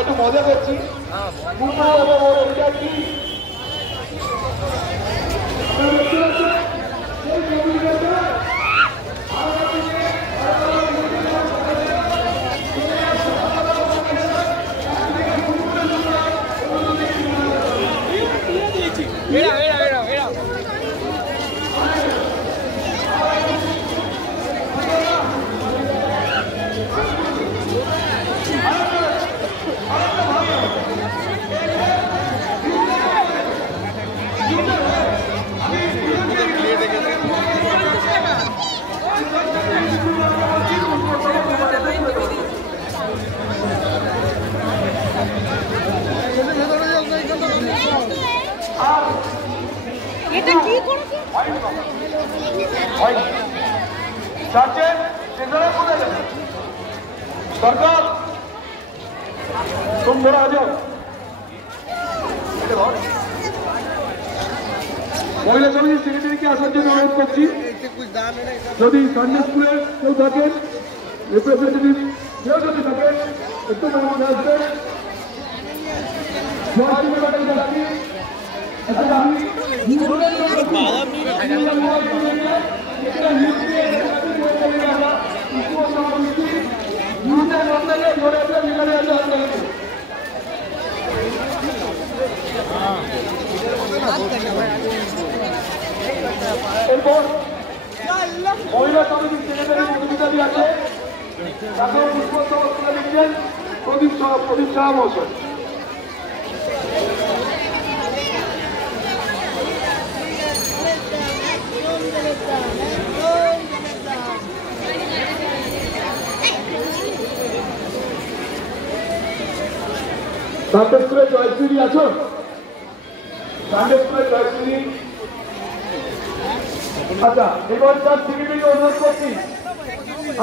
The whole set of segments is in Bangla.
একটু মজা করছি। এটা কি করেছে? চার্চের সেখানে কোথায় যাবে সরকার तुम थोड़ा आ जाओ। মহিলা সমিতির সেক্রেটারিকে আসার জন্য অনুরোধ করছি। যদি সানডে স্কুলের কেউ থাকেন রিপ্রেজেন্টেটিভ কেউ যদি থাকেন একটু মনে আসবেন। এরপর মহিলা সমিতির সেক্রেটারি অধিকারী আছে তাকে পুষ্পস্তবক তুলে দিচ্ছেন প্রদীপ শাহ মহাশয়। সানডে স্কুলের জয়শ্রী আছো? সানডে স্কুলের জয়শ্রী। আচ্ছা, এবার তার সেক্রেটারিকে অনুরোধ করছি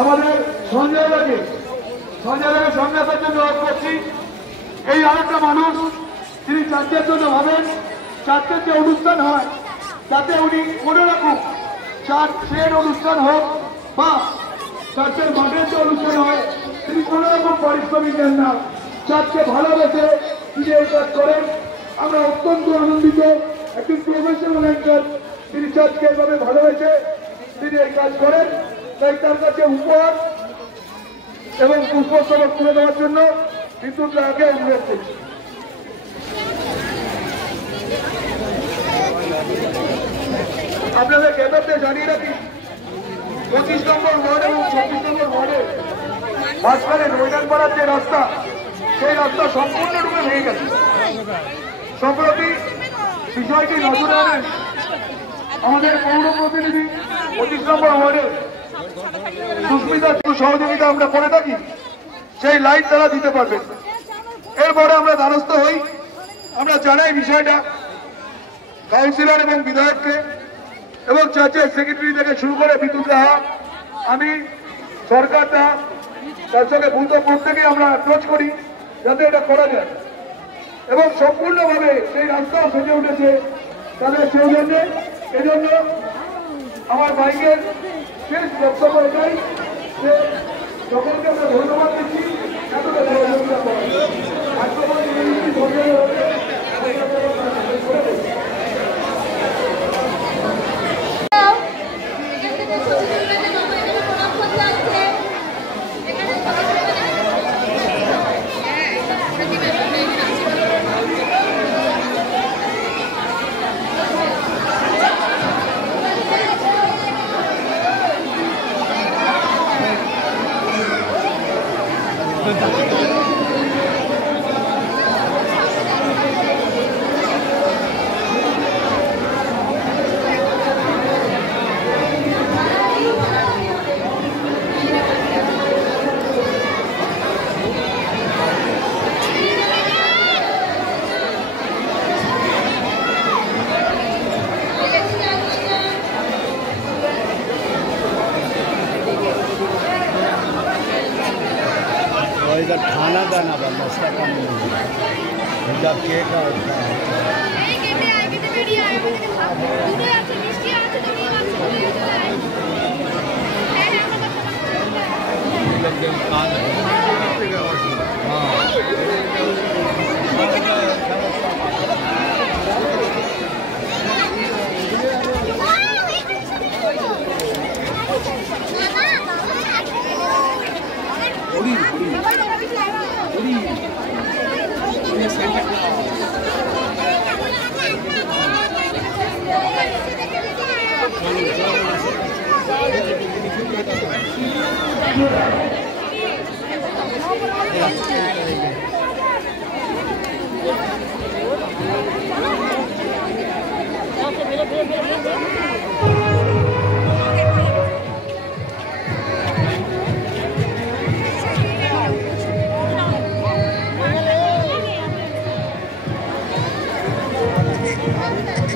আমাদের সঞ্জয়দাকে সামনে আসার জন্য অনুরোধ করছি। এই আরেকটা মানুষ তিনি চার্চের জন্য ভাবেন চার্চের যে অনুষ্ঠান হয় তাতে উনি কোনো রকম চার্চের অনুষ্ঠান হোক বা চার্চের মাঠের যে অনুষ্ঠান হয় তিনি কোনো রকম পারিশ্রমিক দেন না। চার্চকে ভালোবেসে তিনি এই কাজ করেন। আমরা অত্যন্ত আনন্দিত। একজন প্রফেশনাল অ্যাঙ্কার তিনি চার্চকে এভাবে ভালোবেসে তিনি এই কাজ করেন। তাই তার কাছে উপহার এবং পুষ্পস্তবক তুলে দেওয়ার জন্য কিন্তু তাকে অনুরোধ করছি। আপনাদের কেন্দ্রতে জানিয়ে রাখি 25 নম্বর ওয়ার্ড এবং 26 নম্বর ওয়ার্ডে মাঝখানে নৈনানপাড়ার যে রাস্তা সেই রাস্তা সম্পূর্ণরূপে ভেঙে গেছে। সম্প্রতি বিষয়টি নজরে আনেন আমাদের পৌর প্রতিনিধি 25 নম্বর ওয়ার্ডে সুস্মিতার সহযোগিতা আমরা করে থাকি, সেই লাইট তারা দিতে পারবেন। এরপরে আমরা দ্বারস্থ হই, আমরা জানাই বিষয়টা কাউন্সিলর এবং বিধায়ককে এবং চার্চের সেক্রেটারি থেকে শুরু করে বিদ্যুৎ রাহা, আমি সরকারটা তার সঙ্গে ভূত প্রত্যেকে আমরা অ্যাপ্রোচ করি যাতে এটা করা যায় এবং সম্পূর্ণভাবে সেই রাস্তাও সেজে উঠেছে তাদের সৌজন্যে। এজন্য আমার বাইকের শেষ বক্তব্য এটাই যে সকলকে আমরা ধন্যবাদ দিচ্ছি এতটা সহযোগিতা করার। इधर खाना दाना बनना उसका काम नहीं है, इधर केक और हाँ Thank you.